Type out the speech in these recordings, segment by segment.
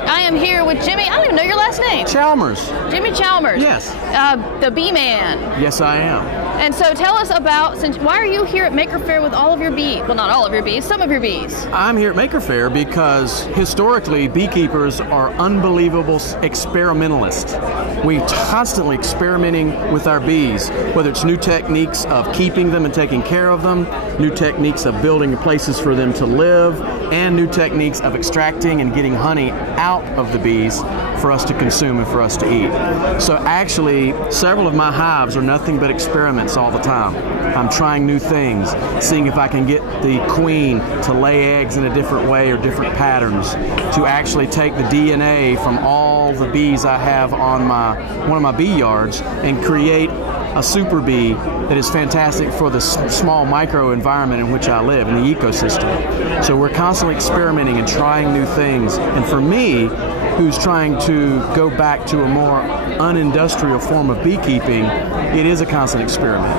right, I am here with Jimmy. I don't even know your last name. Chalmers. Jimmy Chalmers. Yes. The bee man. Yes, I am. And so tell us about, why are you here at Maker Faire with all of your bees? Well, not all of your bees, some of your bees. I'm here at Maker Faire because historically beekeepers are unbelievable experimentalists. We're constantly experimenting with our bees, whether it's new techniques of keeping them and taking care of them, new techniques of building places for them to live, and new techniques of extracting and getting honey out of the bees for us to consume and for us to eat. So actually, several of my hives are nothing but experiments all the time. I'm trying new things, seeing if I can get the queen to lay eggs in a different way or different patterns, to actually take the DNA from all the bees I have on one of my bee yards and create a super bee that is fantastic for the small micro environment in which I live, in the ecosystem. So we're constantly experimenting and trying new things. And for me, who's trying to go back to a more unindustrial form of beekeeping, it is a constant experiment.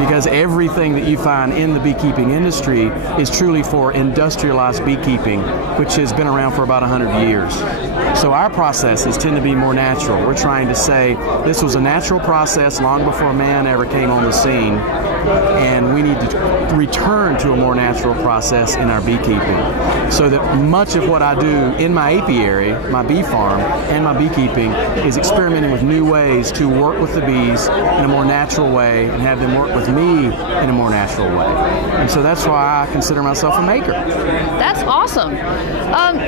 Because everything that you find in the beekeeping industry is truly for industrialized beekeeping, which has been around for about 100 years. So our processes tend to be more natural. We're trying to say this was a natural process long before man ever came on the scene, and we need to return to a more natural process in our beekeeping. So that much of what I do in my apiary, my bee farm, and my beekeeping is experimenting with new ways to work with the bees in a more natural way and have them work with me in a more natural way. And so that's why I consider myself a maker. That's awesome.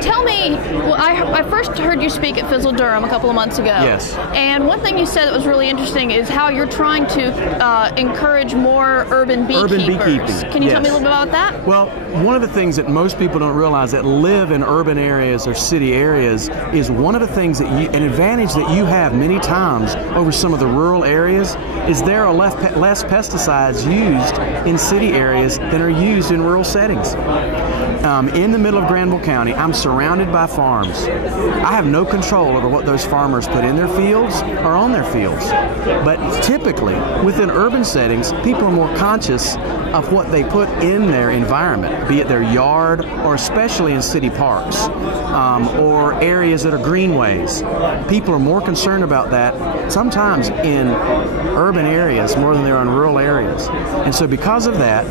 Tell me, well, I first heard you speak at Fizzle Durham a couple of months ago. Yes. And one thing you said that was really interesting is how you're trying to encourage more urban beekeepers. Urban beekeeping. Can you tell me a little bit about that? Well, one of the things that most people don't realize that live in urban areas or city areas is one of the things that an advantage that you have many times over some of the rural areas is there are less pesticides used in city areas than are used in rural settings. In the middle of Granville County, I'm surrounded by farms. I have no control over what those farmers put in their fields or on their fields. But typically, within urban settings, people are more conscious of what they put in their environment, be it their yard or especially in city parks or areas that are greenways. People are more concerned about that sometimes in urban areas more than they are in rural areas. And so because of that,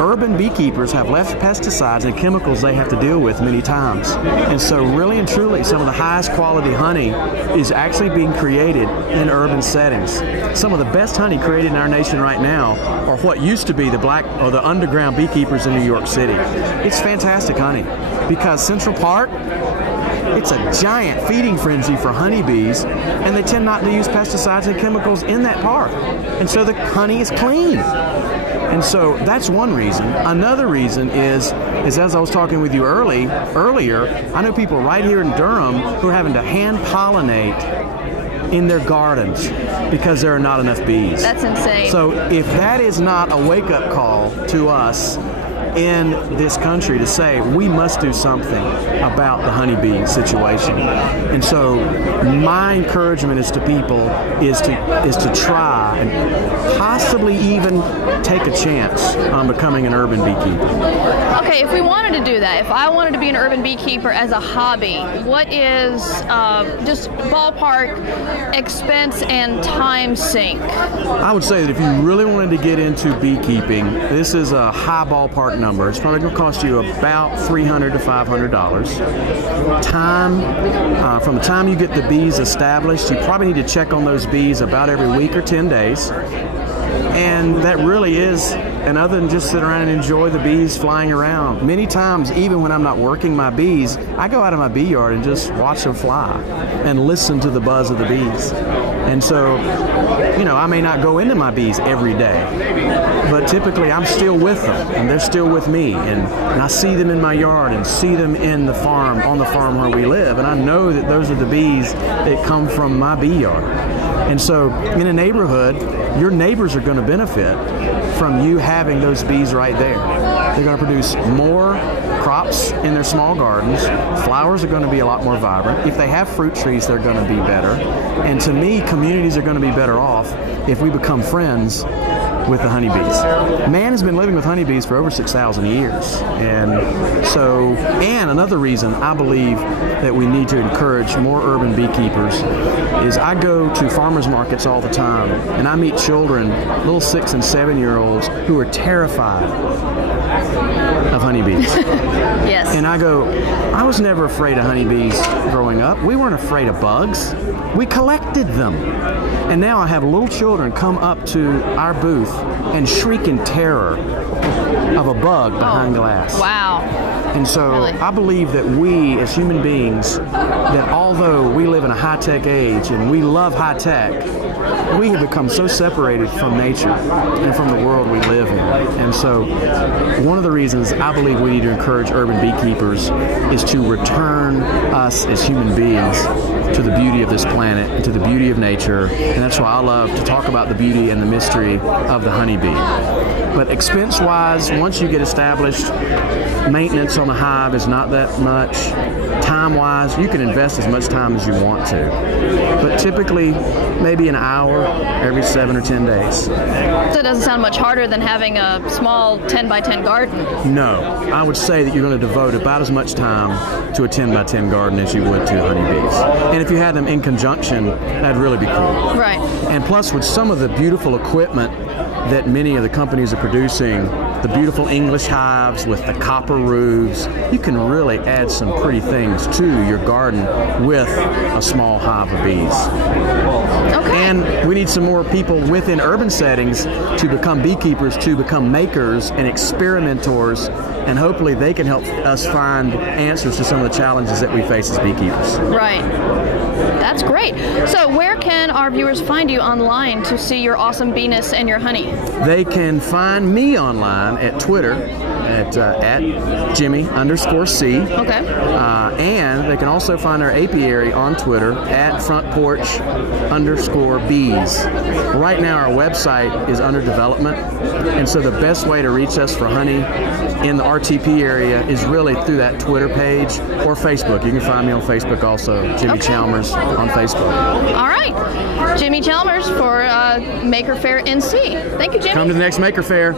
urban beekeepers have less pesticides and chemicals they have to deal with many times. And so really and truly, some of the highest quality honey is actually being created in urban settings. Some of the best honey created in our nation right now are what used to be the black or the underground beekeepers in New York City. It's fantastic honey because Central Park, it's a giant feeding frenzy for honeybees, and they tend not to use pesticides and chemicals in that park. And so the honey is clean. And so that's one reason. Another reason is as I was talking with you earlier, I know people right here in Durham who are having to hand pollinate in their gardens because there are not enough bees. That's insane. So if that is not a wake-up call to us in this country to say we must do something about the honeybee situation. And so my encouragement is to people is to try and possibly even take a chance on becoming an urban beekeeper. Okay, if we wanted to do that, if I wanted to be an urban beekeeper as a hobby, what is just ballpark expense and time sink? I would say that if you really wanted to get into beekeeping, this is a high ballpark number. It's probably going to cost you about $300 to $500. Time, from the time you get the bees established, you probably need to check on those bees about every week or 10 days. And that really is, and other than just sit around and enjoy the bees flying around. Many times, even when I'm not working my bees, I go out of my bee yard and just watch them fly and listen to the buzz of the bees. And so, you know, I may not go into my bees every day, but typically I'm still with them and they're still with me. And I see them in my yard and see them in the farm, on the farm where we live. And I know that those are the bees that come from my bee yard. And so in a neighborhood, your neighbors are going to benefit from you having those bees right there. They're going to produce more crops in their small gardens. Flowers are going to be a lot more vibrant. If they have fruit trees, they're going to be better. And to me, communities are going to be better off if we become friends with the honeybees. Man has been living with honeybees for over 6,000 years. And another reason I believe that we need to encourage more urban beekeepers is I go to farmers markets all the time, and I meet children, little 6 and 7-year-olds, who are terrified of honeybees. Yes. And I go, I was never afraid of honeybees growing up. We weren't afraid of bugs. We collected them. And now I have little children come up to our booth and shriek in terror of a bug behind glass. Wow. And so Really? I believe that we as human beings, that although we live in a high-tech age and we love high-tech, we have become so separated from nature and from the world we live in. And so one of the reasons I believe we need to encourage urban beekeepers is to return us as human beings to the beauty of this planet and to the beauty of nature. And that's why I love to talk about the beauty and the mystery of the honeybee. But expense-wise, once you get established, maintenance on a hive is not that much. Time-wise, you can invest as much time as you want to. But typically, maybe an hour every 7 or 10 days. So it doesn't sound much harder than having a small 10 by 10 garden. No, I would say that you're going to devote about as much time to a 10 by 10 garden as you would to honeybees. And if you had them in conjunction, that'd really be cool. Right. And plus, with some of the beautiful equipment that many of the companies are producing, the beautiful English hives with the copper roofs, you can really add some pretty things to your garden with a small hive of bees. Okay. And we need some more people within urban settings to become beekeepers, to become makers and experimentors, and hopefully they can help us find answers to some of the challenges that we face as beekeepers. Right. That's great. So where can our viewers find you online to see your awesome beeness and your honey? They can find me online at Twitter at Jimmy_C. Okay. And they can also find our apiary on Twitter at FrontPorch_bees. Right now our website is under development, and so the best way to reach us for honey in the RTP area is really through that Twitter page or Facebook. You can find me on Facebook also, Jimmy Chalmers on Facebook. All right. Jimmy Chalmers for MakerFaire NC. Thank you, Jimmy. Come to the next Maker Faire.